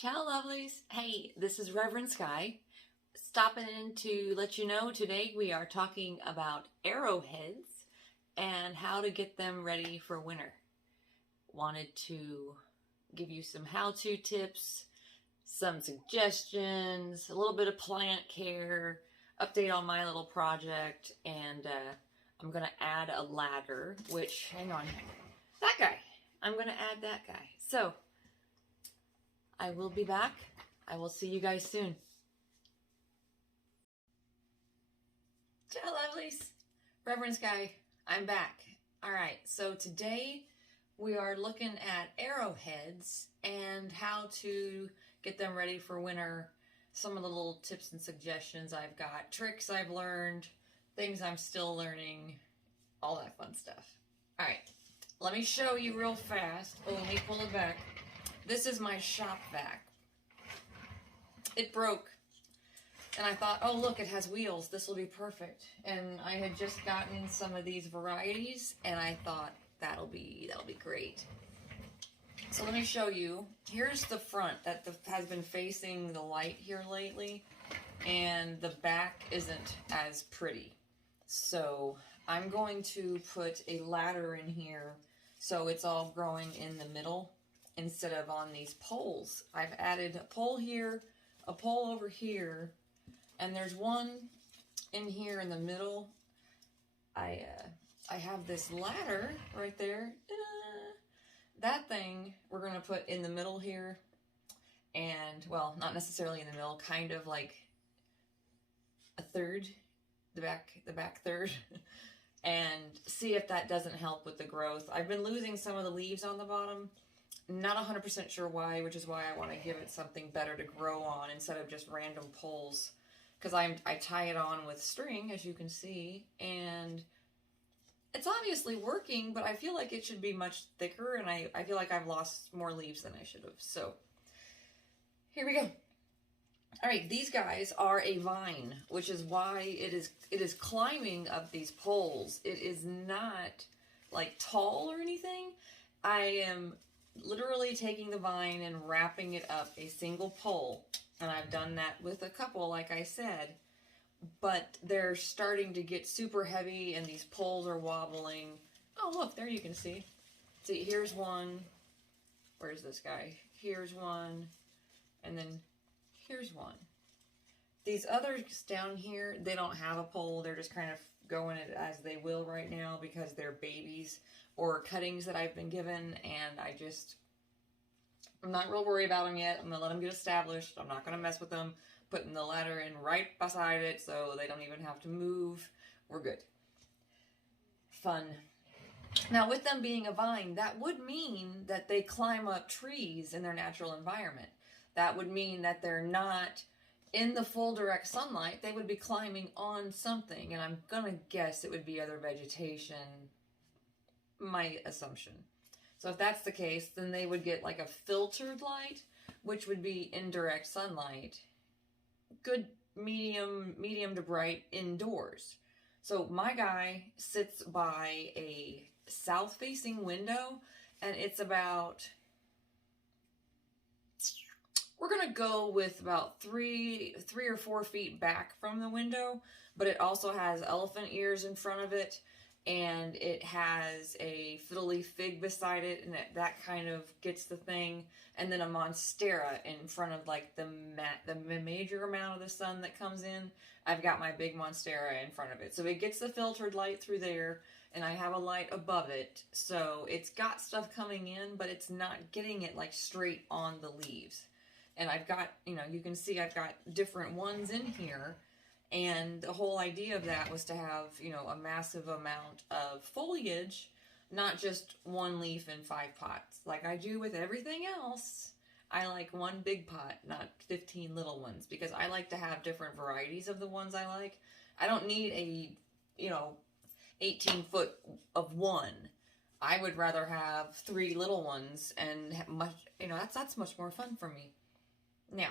Ciao, lovelies. Hey, this is Reverend Sky. Stopping in to let you know today we are talking about arrowheads and how to get them ready for winter. Wanted to give you some how-to tips, some suggestions, a little bit of plant care, update on my little project, and I'm going to add a ladder, which, hang on, that guy. I'm going to add that guy. So, I will be back. I will see you guys soon. Ciao, lovelies. Reverend Sky, I'm back. All right, so today we are looking at arrowheads and how to get them ready for winter. Some of the little tips and suggestions I've got, tricks I've learned, things I'm still learning, all that fun stuff. All right, let me show you real fast. Oh, let me pull it back. This is my shop vac. It broke. And I thought, oh look, it has wheels. This will be perfect. And I had just gotten some of these varieties and I thought that'll be great. So let me show you. Here's the front that has been facing the light here lately, and the back isn't as pretty. So I'm going to put a ladder in here so it's all growing in the middle instead of on these poles. I've added a pole here, a pole over here, and there's one in here in the middle. I have this ladder right there. That thing we're gonna put in the middle here, and well, not necessarily in the middle, kind of like a third, the back third, and see if that doesn't help with the growth. I've been losing some of the leaves on the bottom. Not 100% sure why, which is why I want to give it something better to grow on instead of just random poles. Because I tie it on with string, as you can see, and it's obviously working, but I feel like it should be much thicker, and I feel like I've lost more leaves than I should have. So, here we go. All right, these guys are a vine, which is why it is climbing up these poles. It is not like tall or anything. I am literally taking the vine and wrapping it up a single pole, and I've done that with a couple, like I said, but they're starting to get super heavy and these poles are wobbling. Oh look, there you can see. See, here's one. Where's this guy? Here's one, and then here's one. These others down here, they don't have a pole. They're just kind of going it as they will right now because they're babies or cuttings that I've been given, and I'm not real worried about them yet. I'm gonna let them get established. I'm not gonna mess with them. Putting the ladder in right beside it so they don't even have to move. We're good. Fun. Now, with them being a vine, that would mean that they climb up trees in their natural environment. That would mean that they're not in the full direct sunlight. They would be climbing on something, and I'm gonna guess it would be other vegetation, my assumption. So if that's the case, then they would get like a filtered light, which would be indirect sunlight. Good medium to bright indoors. So my guy sits by a south-facing window, and it's about, we're gonna go with about three or 4 feet back from the window, but it also has elephant ears in front of it, and it has a fiddly fig beside it, and that kind of gets the thing, and then a monstera in front of like the major amount of the sun that comes in. I've got my big monstera in front of it, so it gets the filtered light through there, and I have a light above it, so it's got stuff coming in, but it's not getting it like straight on the leaves. And I've got, you can see I've got different ones in here. And the whole idea of that was to have, a massive amount of foliage, not just one leaf in 5 pots. Like I do with everything else, I like one big pot, not 15 little ones, because I like to have different varieties of the ones I like. I don't need a, 18 foot of one. I would rather have 3 little ones, and that's much more fun for me. Now,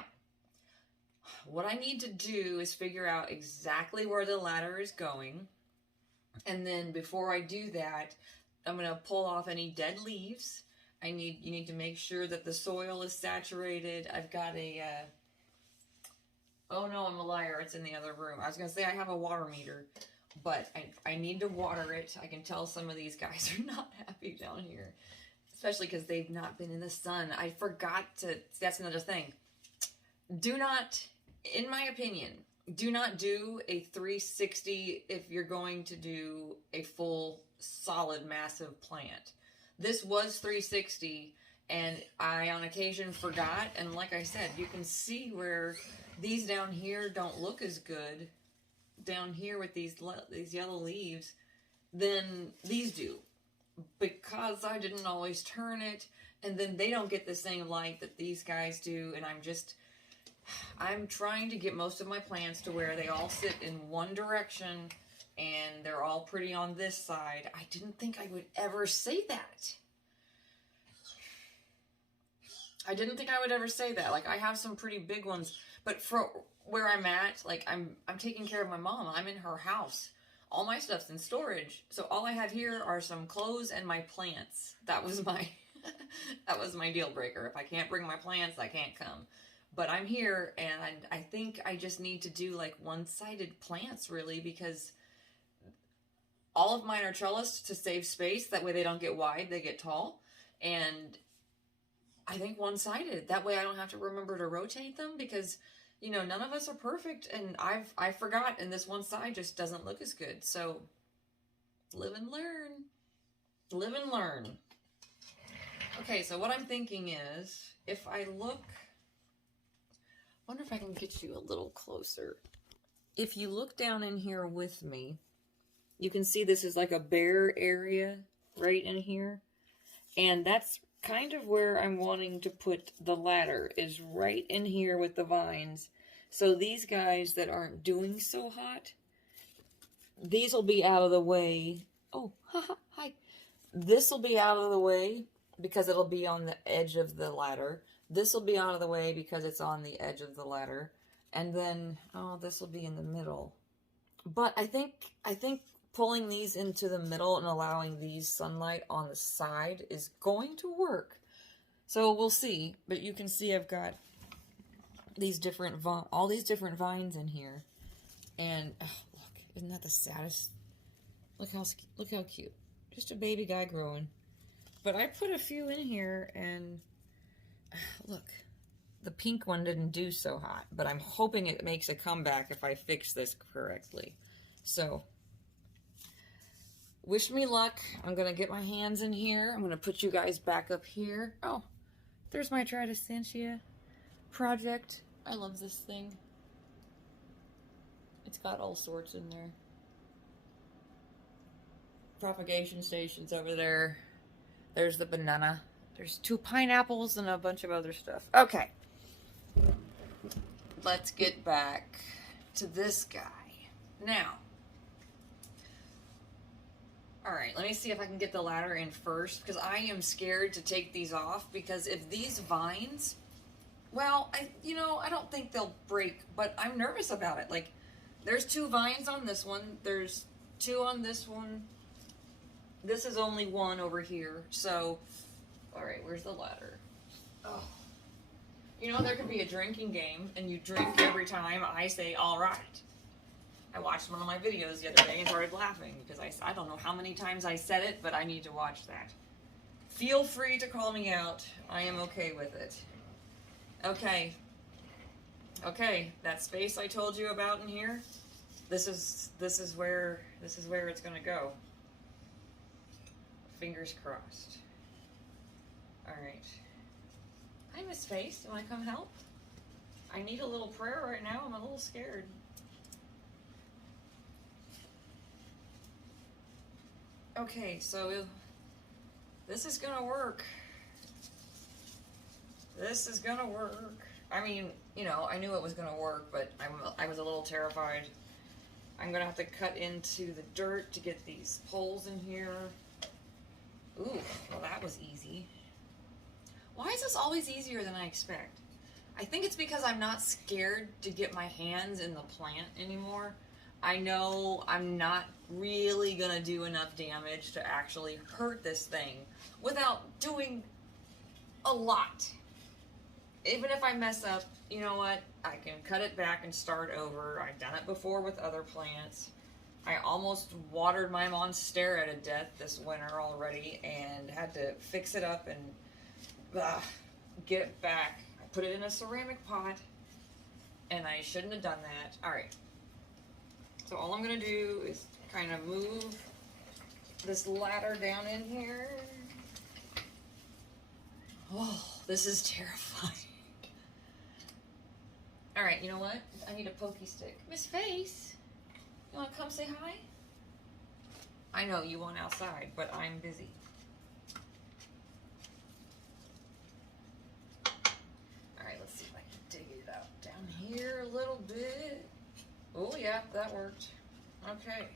what I need to do is figure out exactly where the ladder is going. And then before I do that, I'm going to pull off any dead leaves. You need to make sure that the soil is saturated. I've got a, oh no, I'm a liar. It's in the other room. I was going to say I have a water meter, but I need to water it. I can tell some of these guys are not happy down here, especially because they've not been in the sun. I forgot to, that's another thing. Do not, in my opinion, do not do a 360 if you're going to do a full, solid, massive plant. This was 360, and I, on occasion, forgot. And like I said, you can see where these down here don't look as good down here with these yellow leaves than these do. Because I didn't always turn it, and then they don't get the same light that these guys do, and I'm trying to get most of my plants to where they all sit in one direction and they're all pretty on this side. I didn't think I would ever say that. I didn't think I would ever say that. Like, I have some pretty big ones, but for where I'm at, like, I'm taking care of my mom. I'm in her house. All my stuff's in storage. So all I have here are some clothes and my plants. That was my that was my deal breaker. If I can't bring my plants, I can't come. But I'm here, and I think I just need to do, like, one-sided plants, really, because all of mine are trellised to save space. That way they don't get wide, they get tall. And I think one-sided. That way I don't have to remember to rotate them, because, you know, none of us are perfect, and I forgot, and this one side just doesn't look as good. So, live and learn. Live and learn. Okay, so what I'm thinking is, if I look... wonder if I can get you a little closer. If you look down in here with me, you can see this is like a bare area right in here. And that's kind of where I'm wanting to put the ladder, is right in here with the vines. So these guys that aren't doing so hot, these will be out of the way. Oh, haha, hi. This will be out of the way because it'll be on the edge of the ladder. This will be out of the way because it's on the edge of the ladder. And then, oh, this will be in the middle. But I think pulling these into the middle and allowing these sunlight on the side is going to work. So we'll see. But you can see I've got these different all these different vines in here. And oh, look, isn't that the saddest? Look how cute. Just a baby guy growing. But I put a few in here, and look, the pink one didn't do so hot, but I'm hoping it makes a comeback if I fix this correctly. So, wish me luck. I'm going to get my hands in here. I'm going to put you guys back up here. Oh, there's my Tridescentia project. I love this thing. It's got all sorts in there. Propagation stations over there. There's the banana. There's 2 pineapples and a bunch of other stuff. Okay. Let's get back to this guy. Now. Alright, let me see if I can get the ladder in first, because I am scared to take these off, because if these vines, well, I don't think they'll break, but I'm nervous about it. Like, there's 2 vines on this one. There's 2 on this one. This is only 1 over here. So, alright, where's the ladder? Oh. You know, there could be a drinking game, and you drink every time I say, alright. I watched one of my videos the other day and started laughing, because I don't know how many times I said it, but I need to watch that. Feel free to call me out. I am okay with it. Okay. Okay, that space I told you about in here, this is where it's gonna go. Fingers crossed. Alright. Hi, Miss Face. Do you want to come help? I need a little prayer right now. I'm a little scared. Okay, so this is gonna work. This is gonna work. I mean, you know, I knew it was gonna work, but I was a little terrified. I'm gonna have to cut into the dirt to get these poles in here. Ooh, well that was easy. Why is this always easier than I expect? I think it's because I'm not scared to get my hands in the plant anymore. I know I'm not really gonna do enough damage to actually hurt this thing without doing a lot. Even if I mess up, you know what? I can cut it back and start over. I've done it before with other plants. I almost watered my monstera to death this winter already and had to fix it up and get it back. I put it in a ceramic pot and I shouldn't have done that. Alright. So all I'm going to do is kind of move this ladder down in here. Oh, this is terrifying. Alright, you know what? I need a pokey stick. Miss Face, you want to come say hi? I know you want outside, but I'm busy. Alright, let's see if I can dig it out down here a little bit. Oh, yeah, that worked. Okay.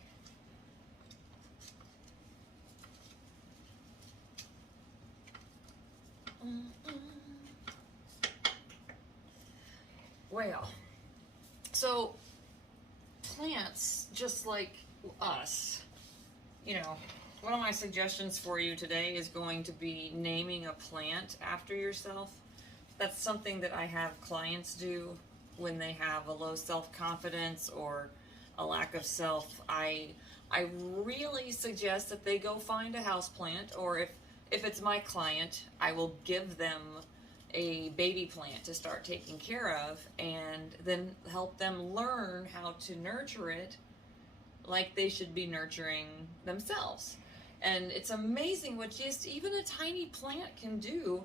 Well, so plants, just like us, you know, one of my suggestions for you today is going to be naming a plant after yourself. That's something that I have clients do when they have a low self-confidence or a lack of self. I really suggest that they go find a house plant, or if it's my client, I will give them a baby plant to start taking care of and then help them learn how to nurture it like they should be nurturing themselves. And it's amazing what just even a tiny plant can do,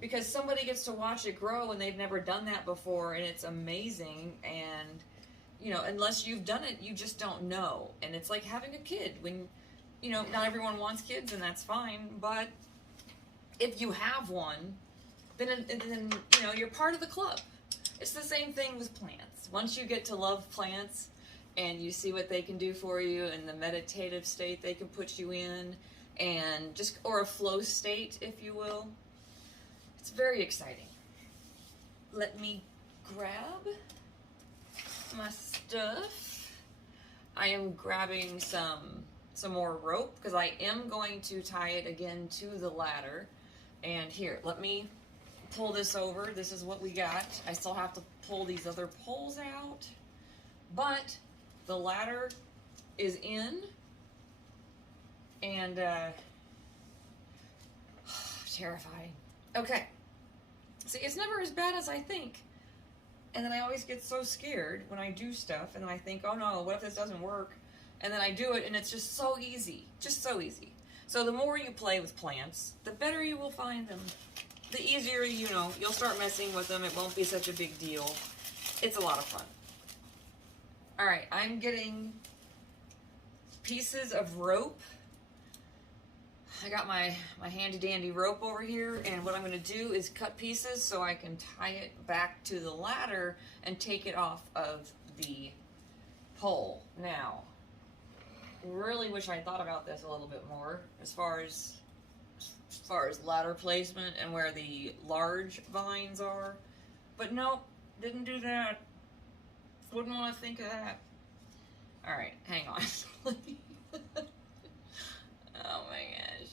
because somebody gets to watch it grow and they've never done that before, and it's amazing. And you know, unless you've done it, you just don't know. And it's like having a kid. When, you know, not everyone wants kids, and that's fine, but if you have one, then you know, you're part of the club. It's the same thing with plants. Once you get to love plants and you see what they can do for you and the meditative state they can put you in, and just, or a flow state, if you will, it's very exciting. Let me grab my stuff. I am grabbing some more rope because I am going to tie it again to the ladder. And here, let me pull this over. This is what we got. I still have to pull these other poles out, but the ladder is in, and terrifying. Okay, see, it's never as bad as I think, and then I always get so scared when I do stuff, and then I think, oh no, what if this doesn't work? And then I do it, and it's just so easy, just so easy. So the more you play with plants, the better you will find them. The easier, you know, you'll start messing with them. It won't be such a big deal. It's a lot of fun. All right, I'm getting pieces of rope. I got my handy dandy rope over here, and what I'm going to do is cut pieces so I can tie it back to the ladder and take it off of the pole. Now, really wish I thought about this a little bit more as far as ladder placement and where the large vines are, but nope, didn't do that. Wouldn't want to think of that. All right, hang on. Oh my gosh.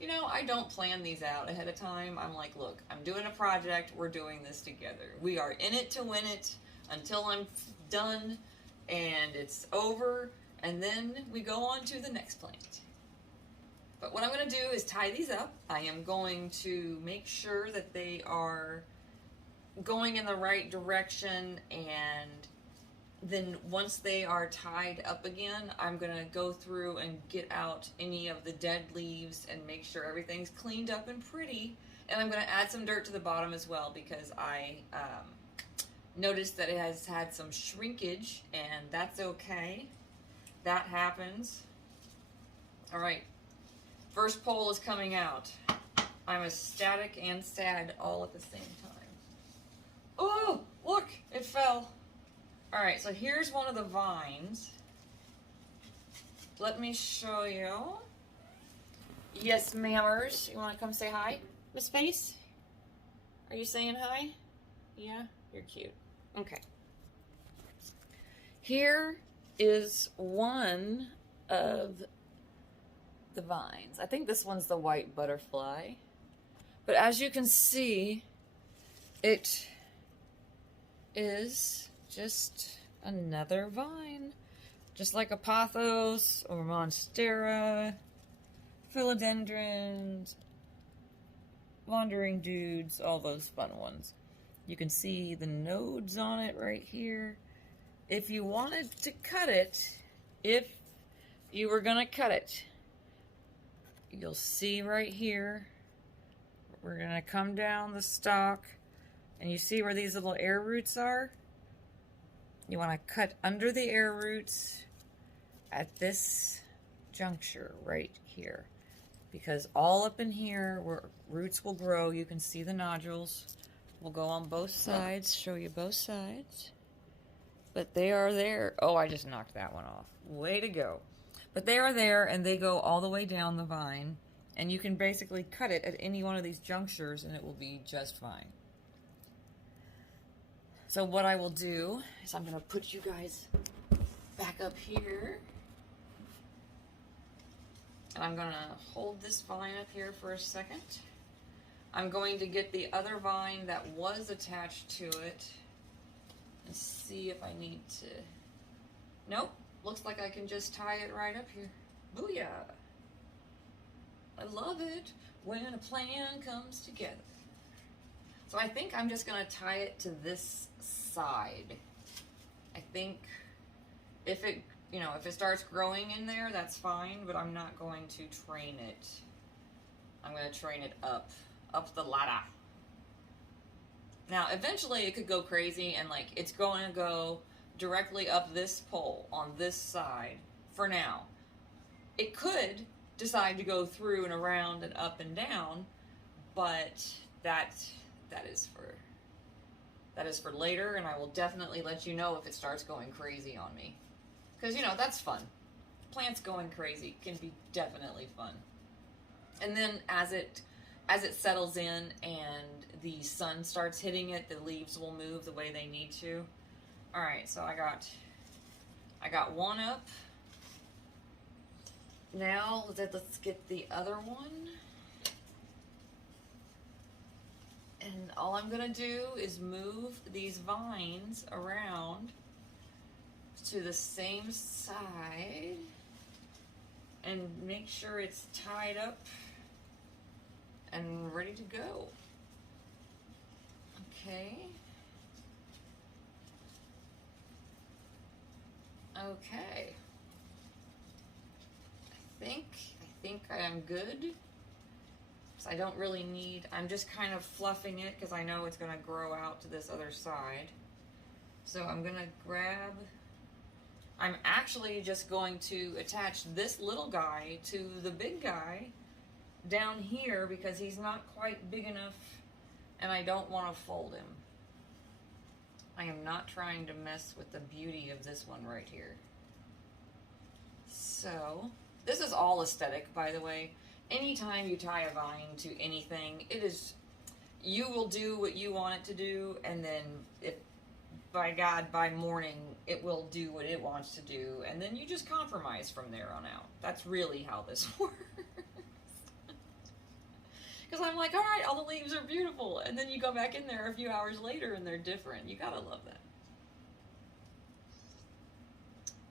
You know, I don't plan these out ahead of time. I'm like, look, I'm doing a project. We're doing this together. We are in it to win it until I'm done and it's over, and then we go on to the next plant. But what I'm going to do is tie these up. I am going to make sure that they are going in the right direction, and then once they are tied up again, I'm going to go through and get out any of the dead leaves and make sure everything's cleaned up and pretty. And I'm going to add some dirt to the bottom as well, because I noticed that it has had some shrinkage, and that's okay. That happens. All right. First pole is coming out. I'm ecstatic and sad all at the same time. Oh, look, it fell. All right, so here's one of the vines. Let me show you. Yes, ma'amers. You want to come say hi? Miss Face? Are you saying hi? Yeah, you're cute. Okay. Here is one of the vines. I think this one's the white butterfly. But as you can see, it is just another vine. Just like Apothos or Monstera, Philodendrons, Wandering Dudes, all those fun ones. You can see the nodes on it right here. If you wanted to cut it, if you were gonna cut it, you'll see right here, we're gonna come down the stalk, and you see where these little air roots are? You wanna cut under the air roots at this juncture right here. Because all up in here where roots will grow, you can see the nodules. We'll go on both sides, show you both sides. But they are there. Oh, I just knocked that one off. Way to go. But they are there, and they go all the way down the vine. And you can basically cut it at any one of these junctures, and it will be just fine. So what I will do is I'm going to put you guys back up here. And I'm going to hold this vine up here for a second. I'm going to get the other vine that was attached to it and see if I need to... Nope, looks like I can just tie it right up here. Booyah! I love it when a plan comes together. So I think I'm just going to tie it to this side. I think if it, if it starts growing in there, that's fine, but I'm not going to train it. I'm going to train it up the ladder. Now, eventually it could go crazy and it's going to go directly up this pole on this side for now. It could decide to go through and around and up and down, but that is for later, and I will definitely let you know if it starts going crazy on me. Because, that's fun. Plants going crazy can be definitely fun. And then as it settles in and the sun starts hitting it, the leaves will move the way they need to. Alright, so I got one up. Now, let's get the other one. And all I'm going to do is move these vines around to the same side and make sure it's tied up and ready to go. Okay. Okay. I think I am good. So I don't really need, I'm just kind of fluffing it because I know it's going to grow out to this other side. So I'm going to grab, I'm actually just going to attach this little guy to the big guy down here because he's not quite big enough and I don't want to fold him. I am not trying to mess with the beauty of this one right here. So, this is all aesthetic, by the way. Anytime you tie a vine to anything, you will do what you want it to do, and then by morning, it will do what it wants to do, and then you just compromise from there on out. That's really how this works. Because I'm like, all right, all the leaves are beautiful, and then you go back in there a few hours later, and they're different. You gotta love that.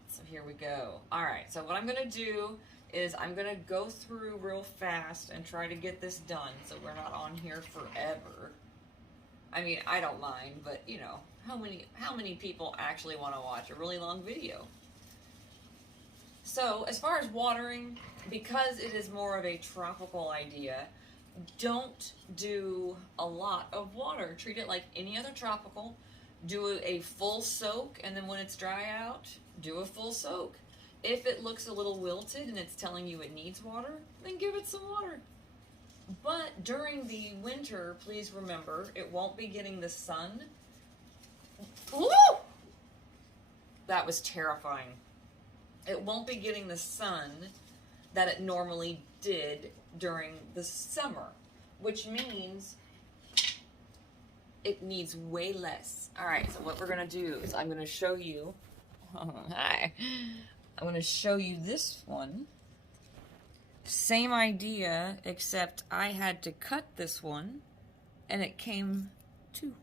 So here we go. All right, so what I'm gonna do is I'm gonna go through real fast and try to get this done so we're not on here forever. I mean, I don't mind, but how many people actually want to watch a really long video? So as far as watering, because it is more of a tropical idea, don't do a lot of water. Treat it like any other tropical. Do a full soak, and then when it's dry out, do a full soak. If it looks a little wilted and it's telling you it needs water, then give it some water. But during the winter, please remember, it won't be getting the sun. Woo! That was terrifying. It won't be getting the sun that it normally did during the summer, which means it needs way less. All right, so what we're going to do is I'm going to show you. Hi. I'm going to show you this one Same idea, except I had to cut this one, and it came two.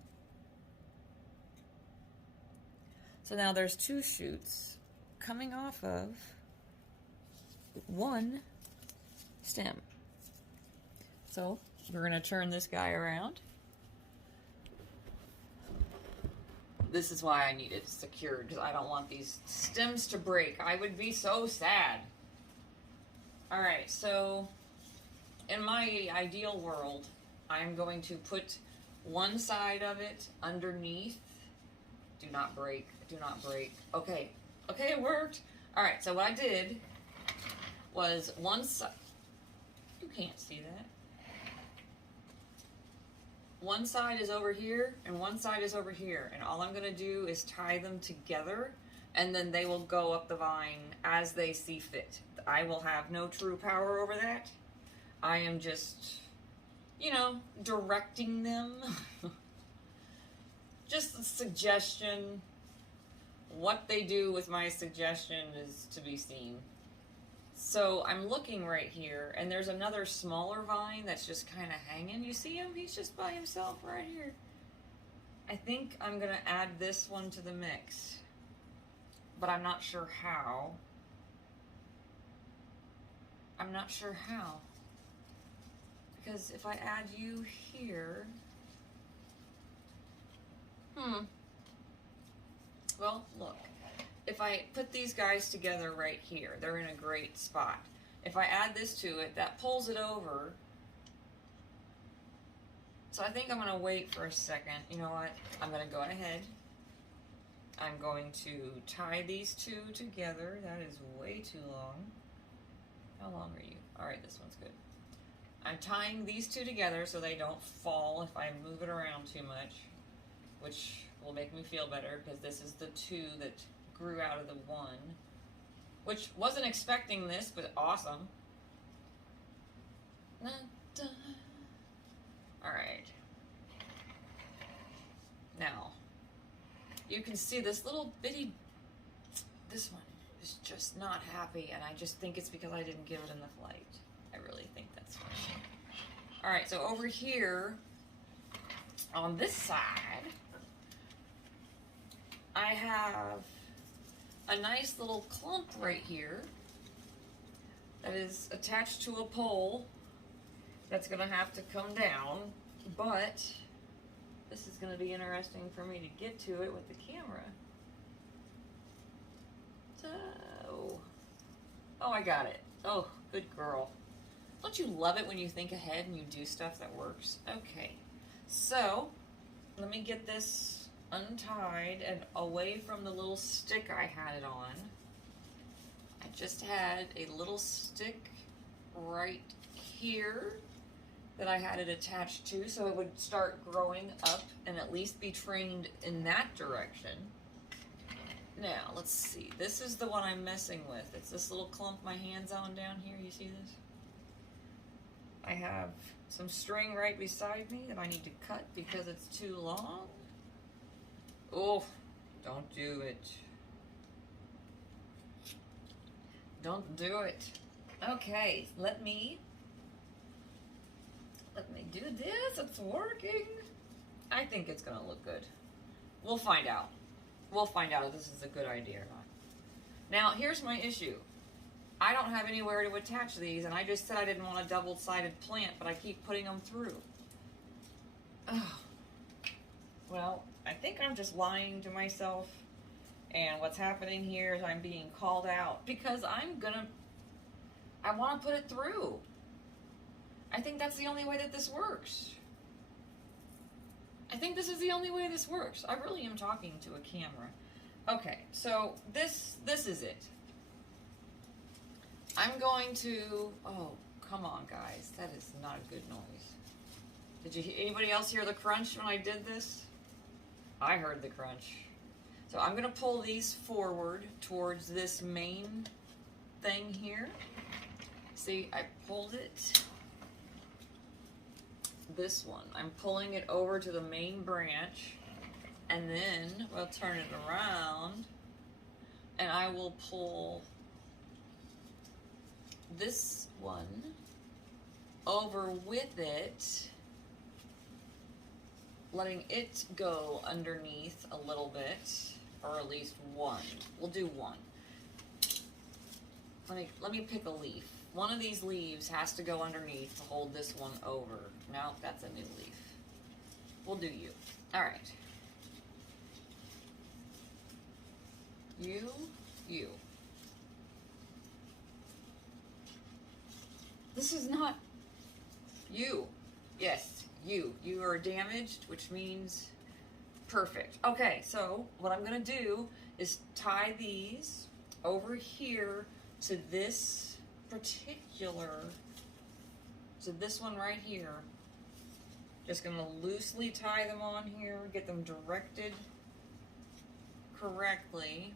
So now there's two shoots coming off of one stem. So we're going to turn this guy around. This is why I need it secured, because I don't want these stems to break. I would be so sad. Alright, so in my ideal world, I'm going to put one side of it underneath. Do not break. Do not break. Okay. Okay, it worked. Alright, so what I did was one side. You can't see that. One side is over here, and one side is over here. And all I'm going to do is tie them together, and then they will go up the vine as they see fit. I will have no true power over that. I am just, you know, directing them. Just a suggestion. What they do with my suggestion is to be seen. So I'm looking right here, and there's another smaller vine that's just kind of hanging. You see him? He's just by himself right here. I think I'm going to add this one to the mix, but I'm not sure how. I'm not sure how. Because if I add you here... Well, look. If I put these guys together right here, they're in a great spot. If I add this to it, that pulls it over. So I think I'm going to wait for a second. You know what? I'm going to go ahead. I'm going to tie these two together. That is way too long. How long are you? Alright, this one's good. I'm tying these two together so they don't fall if I move it around too much, which will make me feel better because this is the two that grew out of the one, which wasn't expecting this, but awesome. Alright. Now, you can see this little bitty, this one is just not happy, and I just think it's because I didn't give it enough light. I really think that's why. Alright, so over here, on this side, I have a nice little clump right here that is attached to a pole that's going to have to come down, but this is going to be interesting for me to get to it with the camera. So, oh, I got it. Oh, good girl. Don't you love it when you think ahead and you do stuff that works? Okay, so let me get this untied and away from the little stick I had it on. I just had a little stick right here that I had it attached to, so it would start growing up and at least be trained in that direction. Now, let's see. This is the one I'm messing with. It's this little clump my hand's on down here. You see this? I have some string right beside me that I need to cut because it's too long. Oh, don't do it. Don't do it. Okay, let me do this. It's working. I think it's gonna look good. We'll find out. We'll find out if this is a good idea or not. Now, here's my issue. I don't have anywhere to attach these, and I just said I didn't want a double-sided plant, but I keep putting them through. Oh. Well, I think I'm just lying to myself, and what's happening here is I'm being called out because I want to put it through. I think that's the only way that this works. I think this is the only way this works. I really am talking to a camera. Okay, so this is it. I'm going to, oh, come on guys, that is not a good noise. Did anybody else hear the crunch when I did this? I heard the crunch. So I'm gonna pull these forward towards this main thing here. See, I pulled it. This one, I'm pulling it over to the main branch, and then we'll turn it around, and I will pull this one over with it, letting it go underneath a little bit, or at least one. We'll do one. Let me pick a leaf. One of these leaves has to go underneath to hold this one over. No, that's a new leaf. We'll do you. All right. You. This is not you. Yes, you. You are damaged, which means perfect. Okay, so what I'm going to do is tie these over here to this one right here. Just going to loosely tie them on here, get them directed correctly,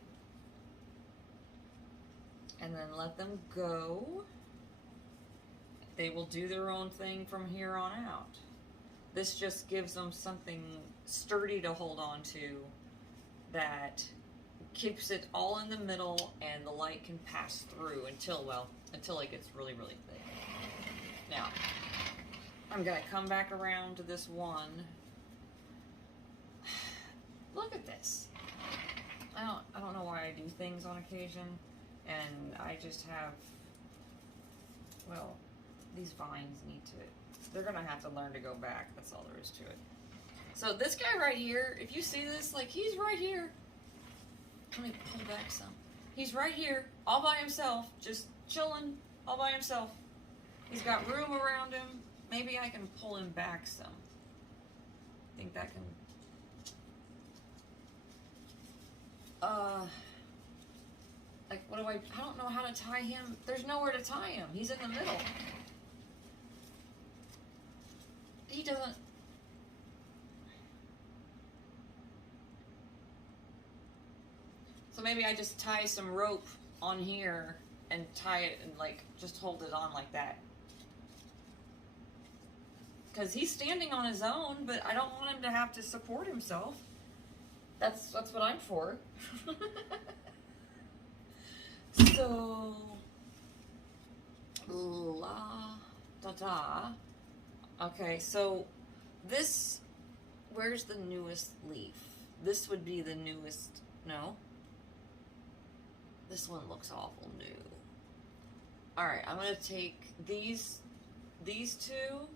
and then let them go. They will do their own thing from here on out. This just gives them something sturdy to hold on to that keeps it all in the middle and the light can pass through until it gets really, really thick. Now, I'm gonna come back around to this one. Look at this. I don't know why I do things on occasion, and I just have, well, these vines they're gonna have to learn to go back. That's all there is to it. So this guy right here, if you see this, like, he's right here. Let me pull back some. He's right here, all by himself, just chilling, all by himself. He's got room around him. Maybe I can pull him back some. I think that can... like, what do I don't know how to tie him. There's nowhere to tie him. He's in the middle. He doesn't... So maybe I just tie some rope on here and tie it and, like, just hold it on like that. Because he's standing on his own, but I don't want him to have to support himself. That's what I'm for. So, la da da. Okay, so this, where's the newest leaf? This would be the newest, no? This one looks awful new. Alright, I'm going to take these two,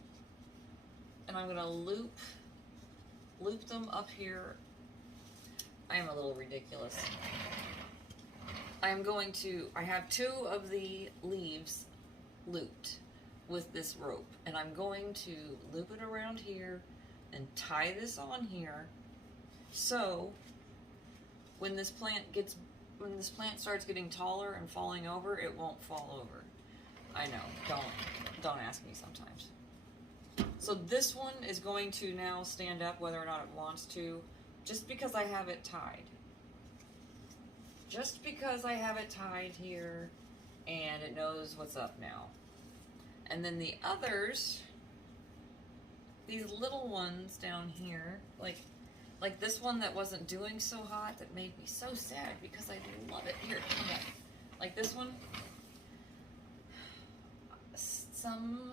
and I'm going to loop them up here. I am a little ridiculous. I have two of the leaves looped with this rope, and I'm going to loop it around here and tie this on here, so when this plant starts getting taller and falling over, it won't fall over. I know, don't ask me sometimes. So this one is going to now stand up whether or not it wants to, just because I have it tied. Just because I have it tied here and it knows what's up now. And then the others, these little ones down here, like this one that wasn't doing so hot, that made me so sad because I love it. Here, come back. Like this one, some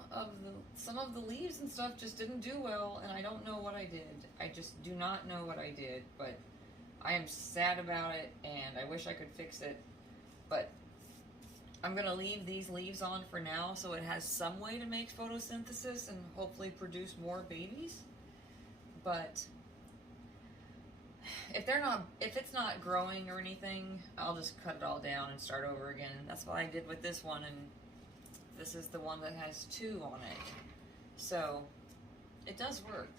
of the leaves and stuff just didn't do well, and I don't know what I did. I just do not know what I did, but I am sad about it, and I wish I could fix it, but I'm going to leave these leaves on for now so it has some way to make photosynthesis and hopefully produce more babies. But if it's not growing or anything, I'll just cut it all down and start over again. That's what I did with this one, and this is the one that has two on it. So it does work.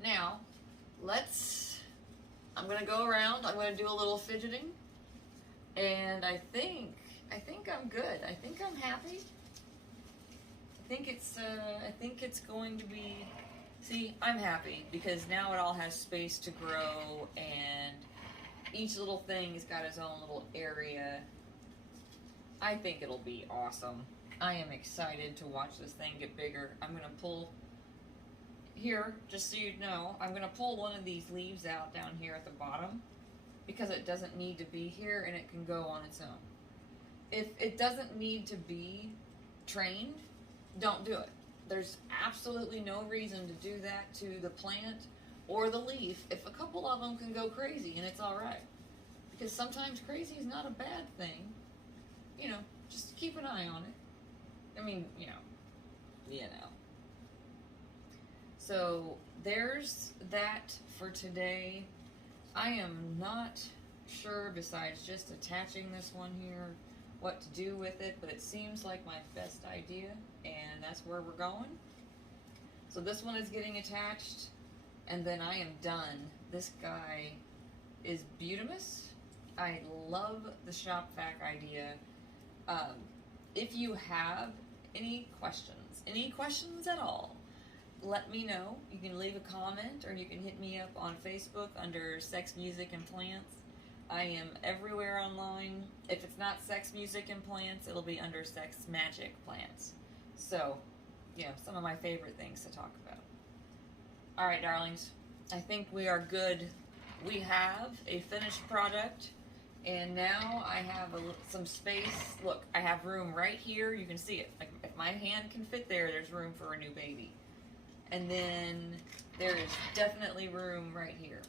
Now, I'm going to go around, I'm going to do a little fidgeting, and I think I'm good. I think I'm happy. I think it's going to be, see, I'm happy because now it all has space to grow, and each little thing has got its own little area. I think it'll be awesome. I am excited to watch this thing get bigger. I'm going to pull here, just so you know, I'm going to pull one of these leaves out down here at the bottom because it doesn't need to be here and it can go on its own. If it doesn't need to be trained, don't do it. There's absolutely no reason to do that to the plant or the leaf if a couple of them can go crazy and it's all right. Because sometimes crazy is not a bad thing. You know, just keep an eye on it. I mean, you know. So there's that for today. I am not sure, besides just attaching this one here, what to do with it, but it seems like my best idea, and that's where we're going. So this one is getting attached, and then I am done. This guy is Butamus. I love the shop vac idea. If you have any questions at all, let me know. You can leave a comment, or you can hit me up on Facebook under Sex, Music, and Plants. I am everywhere online. If it's not Sex, Music, and Plants, it'll be under Sex, Magic, Plants. So, you know, some of my favorite things to talk about. Alright, darlings. I think we are good. We have a finished product, and now I have some space. Look, I have room right here. You can see it. Like, if my hand can fit there, there's room for a new baby. And then there is definitely room right here.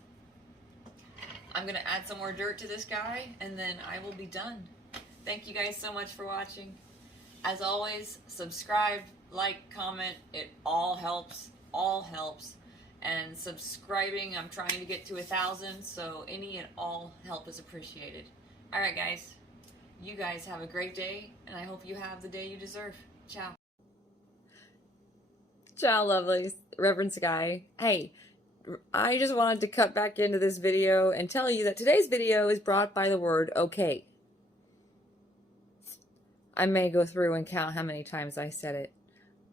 I'm going to add some more dirt to this guy, and then I will be done. Thank you guys so much for watching. As always, subscribe, like, comment. It all helps. All helps. And subscribing, I'm trying to get to 1,000, so any and all help is appreciated. Alright guys, you guys have a great day, and I hope you have the day you deserve. Ciao. Ciao, lovelies. Reverend Sky. Hey, I just wanted to cut back into this video and tell you that today's video is brought by the word okay. I may go through and count how many times I said it.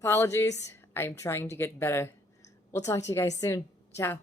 Apologies, I'm trying to get better. We'll talk to you guys soon. Ciao.